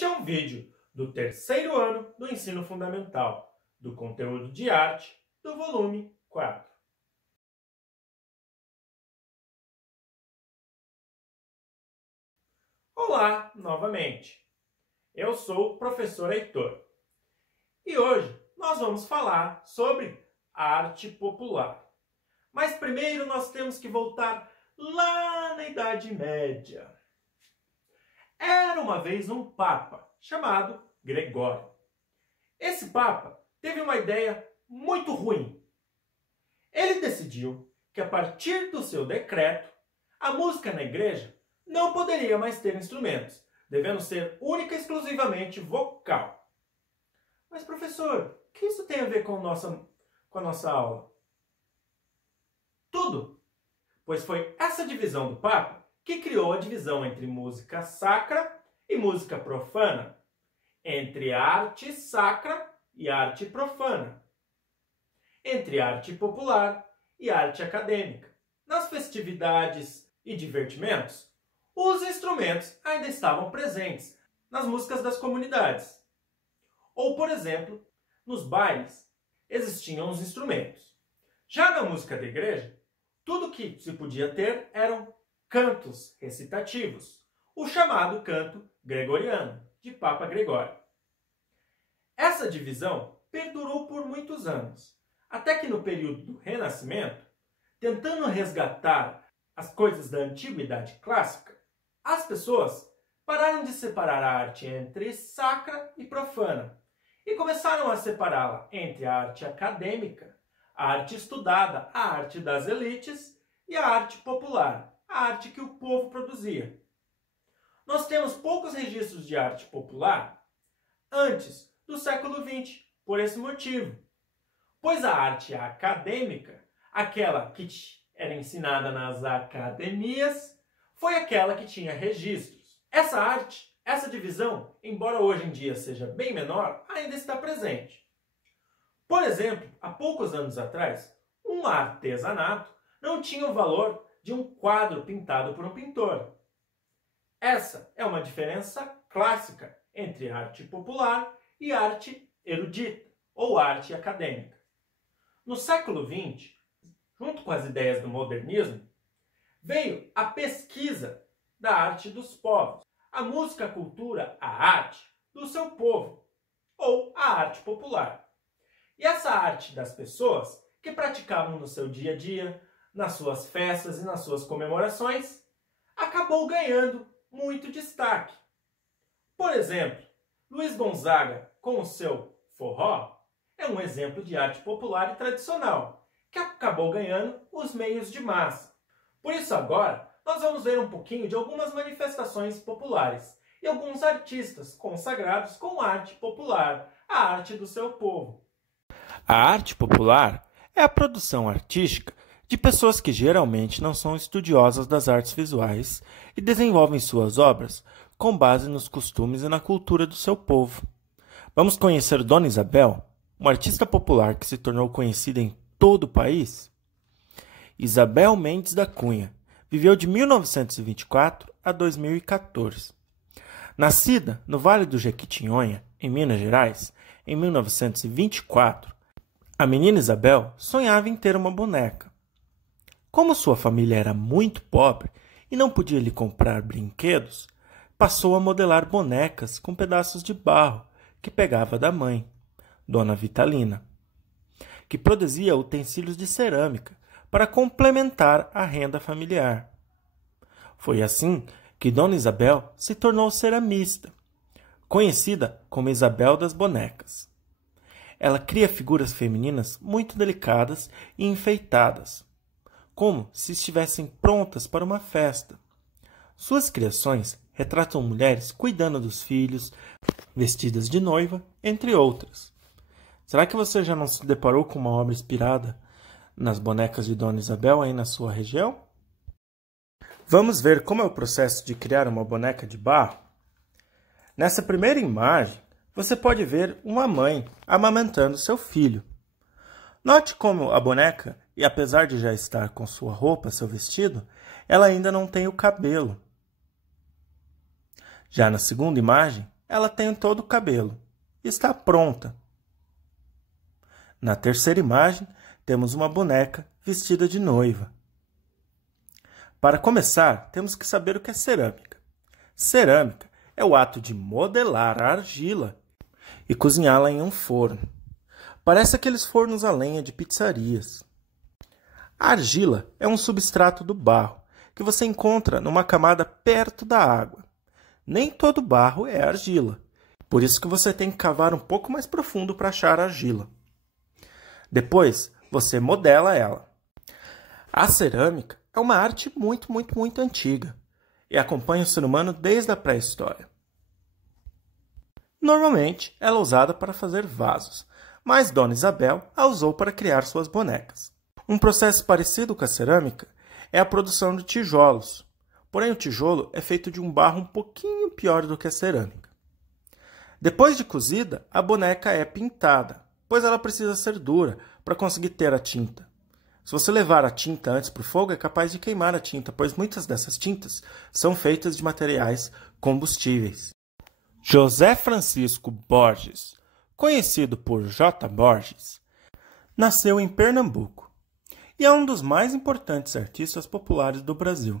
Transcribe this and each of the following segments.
Este é um vídeo do terceiro ano do Ensino Fundamental, do conteúdo de arte do volume 4. Olá, novamente. Eu sou o professor Heitor. E hoje nós vamos falar sobre arte popular. Mas primeiro nós temos que voltar lá na Idade Média. Era uma vez um papa chamado Gregório. Esse papa teve uma ideia muito ruim. Ele decidiu que a partir do seu decreto, a música na igreja não poderia mais ter instrumentos, devendo ser única e exclusivamente vocal. Mas professor, o que isso tem a ver com a nossa aula? Tudo! Pois foi essa divisão do papa que criou a divisão entre música sacra e música profana, entre arte sacra e arte profana, entre arte popular e arte acadêmica. Nas festividades e divertimentos, os instrumentos ainda estavam presentes nas músicas das comunidades. Ou, por exemplo, nos bailes existiam os instrumentos. Já na música da igreja, tudo que se podia ter eram cantos recitativos, o chamado canto gregoriano, de Papa Gregório. Essa divisão perdurou por muitos anos, até que no período do Renascimento, tentando resgatar as coisas da antiguidade clássica, as pessoas pararam de separar a arte entre sacra e profana e começaram a separá-la entre a arte acadêmica, a arte estudada, a arte das elites e a arte popular, a arte que o povo produzia. Nós temos poucos registros de arte popular antes do século XX, por esse motivo. Pois a arte acadêmica, aquela que era ensinada nas academias, foi aquela que tinha registros. Essa arte, essa divisão, embora hoje em dia seja bem menor, ainda está presente. Por exemplo, há poucos anos atrás, um artesanato não tinha o valor de um quadro pintado por um pintor. Essa é uma diferença clássica entre arte popular e arte erudita, ou arte acadêmica. No século XX, junto com as ideias do modernismo, veio a pesquisa da arte dos povos, a música, a cultura, a arte do seu povo, ou a arte popular. E essa arte das pessoas que praticavam no seu dia a dia, nas suas festas e nas suas comemorações, acabou ganhando muito destaque. Por exemplo, Luiz Gonzaga, com o seu forró, é um exemplo de arte popular e tradicional, que acabou ganhando os meios de massa. Por isso agora, nós vamos ver um pouquinho de algumas manifestações populares e alguns artistas consagrados com arte popular, a arte do seu povo. A arte popular é a produção artística de pessoas que geralmente não são estudiosas das artes visuais e desenvolvem suas obras com base nos costumes e na cultura do seu povo. Vamos conhecer Dona Isabel, uma artista popular que se tornou conhecida em todo o país? Isabel Mendes da Cunha viveu de 1924 a 2014. Nascida no Vale do Jequitinhonha, em Minas Gerais, em 1924, a menina Isabel sonhava em ter uma boneca. Como sua família era muito pobre e não podia lhe comprar brinquedos, passou a modelar bonecas com pedaços de barro que pegava da mãe, Dona Vitalina, que produzia utensílios de cerâmica para complementar a renda familiar. Foi assim que Dona Isabel se tornou ceramista, conhecida como Isabel das Bonecas. Ela cria figuras femininas muito delicadas e enfeitadas, como se estivessem prontas para uma festa. Suas criações retratam mulheres cuidando dos filhos, vestidas de noiva, entre outras. Será que você já não se deparou com uma obra inspirada nas bonecas de Dona Isabel aí na sua região? Vamos ver como é o processo de criar uma boneca de barro? Nessa primeira imagem, você pode ver uma mãe amamentando seu filho. Note como a boneca, e apesar de já estar com sua roupa, seu vestido, ela ainda não tem o cabelo. Já na segunda imagem, ela tem todo o cabelo. Está pronta. Na terceira imagem, temos uma boneca vestida de noiva. Para começar, temos que saber o que é cerâmica. Cerâmica é o ato de modelar a argila e cozinhá-la em um forno. Parece aqueles fornos a lenha de pizzarias. A argila é um substrato do barro que você encontra numa camada perto da água. Nem todo barro é argila, por isso que você tem que cavar um pouco mais profundo para achar a argila. Depois, você modela ela. A cerâmica é uma arte muito antiga e acompanha o ser humano desde a pré-história. Normalmente, ela é usada para fazer vasos, mas Dona Isabel a usou para criar suas bonecas. Um processo parecido com a cerâmica é a produção de tijolos, porém o tijolo é feito de um barro um pouquinho pior do que a cerâmica. Depois de cozida, a boneca é pintada, pois ela precisa ser dura para conseguir ter a tinta. Se você levar a tinta antes para o fogo, é capaz de queimar a tinta, pois muitas dessas tintas são feitas de materiais combustíveis. José Francisco Borges, conhecido por J. Borges, nasceu em Pernambuco e é um dos mais importantes artistas populares do Brasil.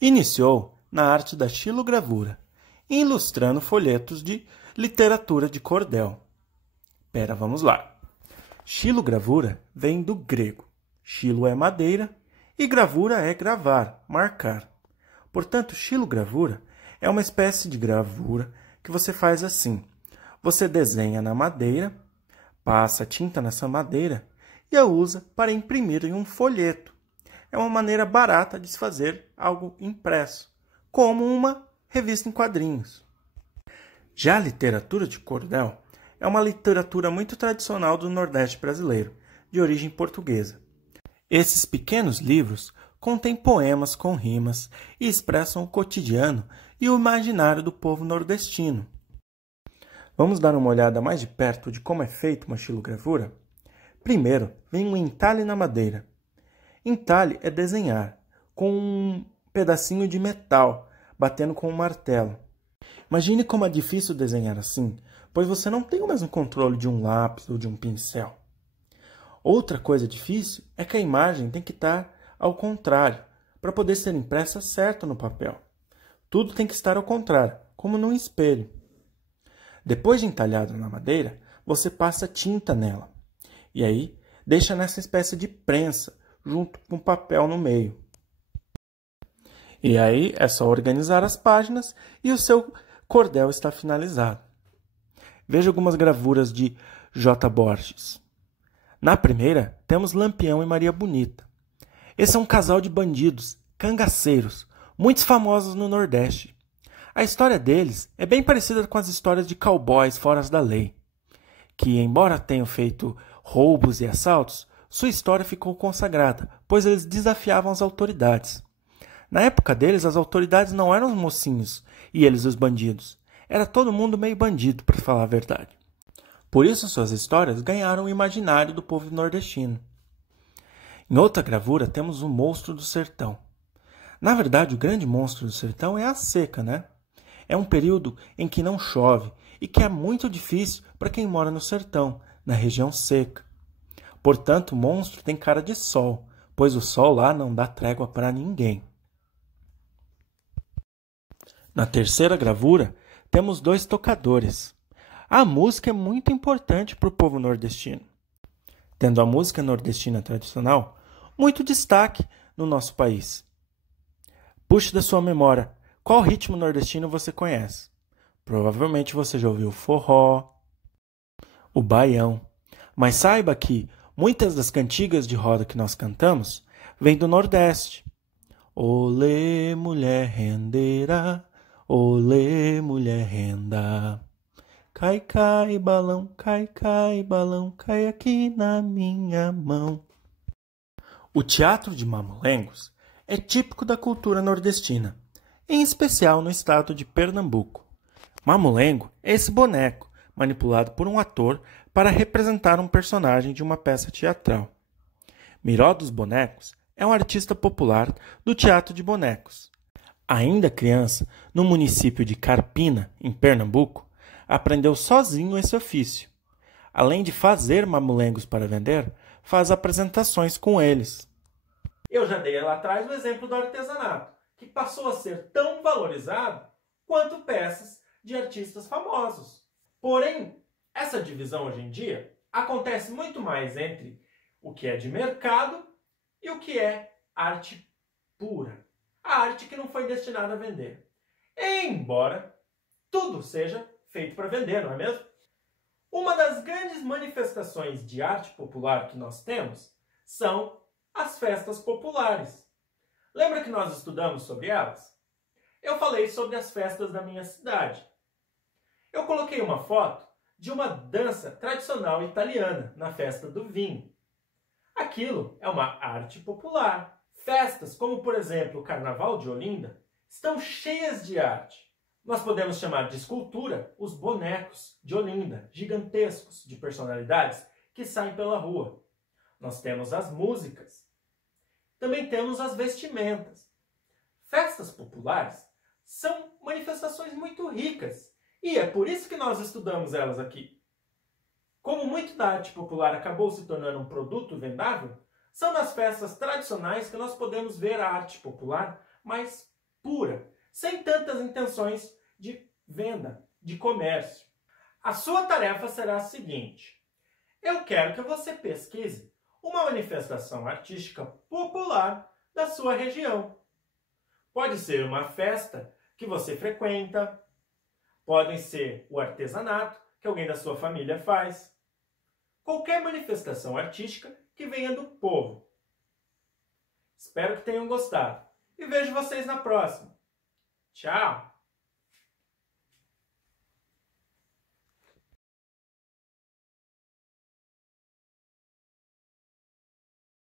Iniciou na arte da xilogravura, ilustrando folhetos de literatura de cordel. Vamos lá. Xilogravura vem do grego. Xilo é madeira e gravura é gravar, marcar. Portanto, xilogravura é uma espécie de gravura que você faz assim. Você desenha na madeira, passa tinta nessa madeira e a usa para imprimir em um folheto. É uma maneira barata de se fazer algo impresso, como uma revista em quadrinhos. Já a literatura de cordel é uma literatura muito tradicional do Nordeste brasileiro, de origem portuguesa. Esses pequenos livros contêm poemas com rimas e expressam o cotidiano e o imaginário do povo nordestino. Vamos dar uma olhada mais de perto de como é feita uma xilogravura? Primeiro, vem um entalhe na madeira. Entalhe é desenhar com um pedacinho de metal, batendo com um martelo. Imagine como é difícil desenhar assim, pois você não tem o mesmo controle de um lápis ou de um pincel. Outra coisa difícil é que a imagem tem que estar ao contrário, para poder ser impressa certo no papel. Tudo tem que estar ao contrário, como num espelho. Depois de entalhado na madeira, você passa tinta nela. E aí, deixa nessa espécie de prensa, junto com papel no meio. E aí, é só organizar as páginas e o seu cordel está finalizado. Veja algumas gravuras de J. Borges. Na primeira, temos Lampião e Maria Bonita. Esse é um casal de bandidos, cangaceiros, muito famosos no Nordeste. A história deles é bem parecida com as histórias de cowboys fora da lei, que, embora tenham feito roubos e assaltos, sua história ficou consagrada, pois eles desafiavam as autoridades. Na época deles, as autoridades não eram os mocinhos e eles os bandidos. Era todo mundo meio bandido, para falar a verdade. Por isso, suas histórias ganharam o imaginário do povo nordestino. Em outra gravura, temos o Monstro do Sertão. Na verdade, o grande monstro do sertão é a seca, né? É um período em que não chove e que é muito difícil para quem mora no sertão, na região seca. Portanto, o monstro tem cara de sol, pois o sol lá não dá trégua para ninguém. Na terceira gravura, temos dois tocadores. A música é muito importante para o povo nordestino. Tendo a música nordestina tradicional muito destaque no nosso país. Puxe da sua memória qual ritmo nordestino você conhece. Provavelmente você já ouviu o forró, o baião. Mas saiba que muitas das cantigas de roda que nós cantamos vêm do Nordeste. Olê, mulher rendeira, olê, mulher renda. Cai, cai, balão, cai aqui na minha mão. O teatro de mamulengos é típico da cultura nordestina, em especial no estado de Pernambuco. Mamulengo é esse boneco, manipulado por um ator para representar um personagem de uma peça teatral. Miró dos Bonecos é um artista popular do teatro de bonecos. Ainda criança, no município de Carpina, em Pernambuco, aprendeu sozinho esse ofício. Além de fazer mamulengos para vender, faz apresentações com eles. Eu já dei lá atrás o exemplo do artesanato, que passou a ser tão valorizado quanto peças de artistas famosos. Porém, essa divisão hoje em dia acontece muito mais entre o que é de mercado e o que é arte pura. A arte que não foi destinada a vender. Embora tudo seja feito para vender, não é mesmo? Uma das grandes manifestações de arte popular que nós temos são as festas populares. Lembra que nós estudamos sobre elas? Eu falei sobre as festas da minha cidade. Eu coloquei uma foto de uma dança tradicional italiana na festa do vinho. Aquilo é uma arte popular. Festas como, por exemplo, o Carnaval de Olinda, estão cheias de arte. Nós podemos chamar de escultura os bonecos de Olinda, gigantescos, de personalidades que saem pela rua. Nós temos as músicas. Também temos as vestimentas. Festas populares são manifestações muito ricas e é por isso que nós estudamos elas aqui. Como muito da arte popular acabou se tornando um produto vendável, são nas festas tradicionais que nós podemos ver a arte popular mais pura, sem tantas intenções de venda, de comércio. A sua tarefa será a seguinte: eu quero que você pesquise uma manifestação artística popular da sua região. Pode ser uma festa que você frequenta, podem ser o artesanato que alguém da sua família faz, qualquer manifestação artística que venha do povo. Espero que tenham gostado e vejo vocês na próxima. Tchau!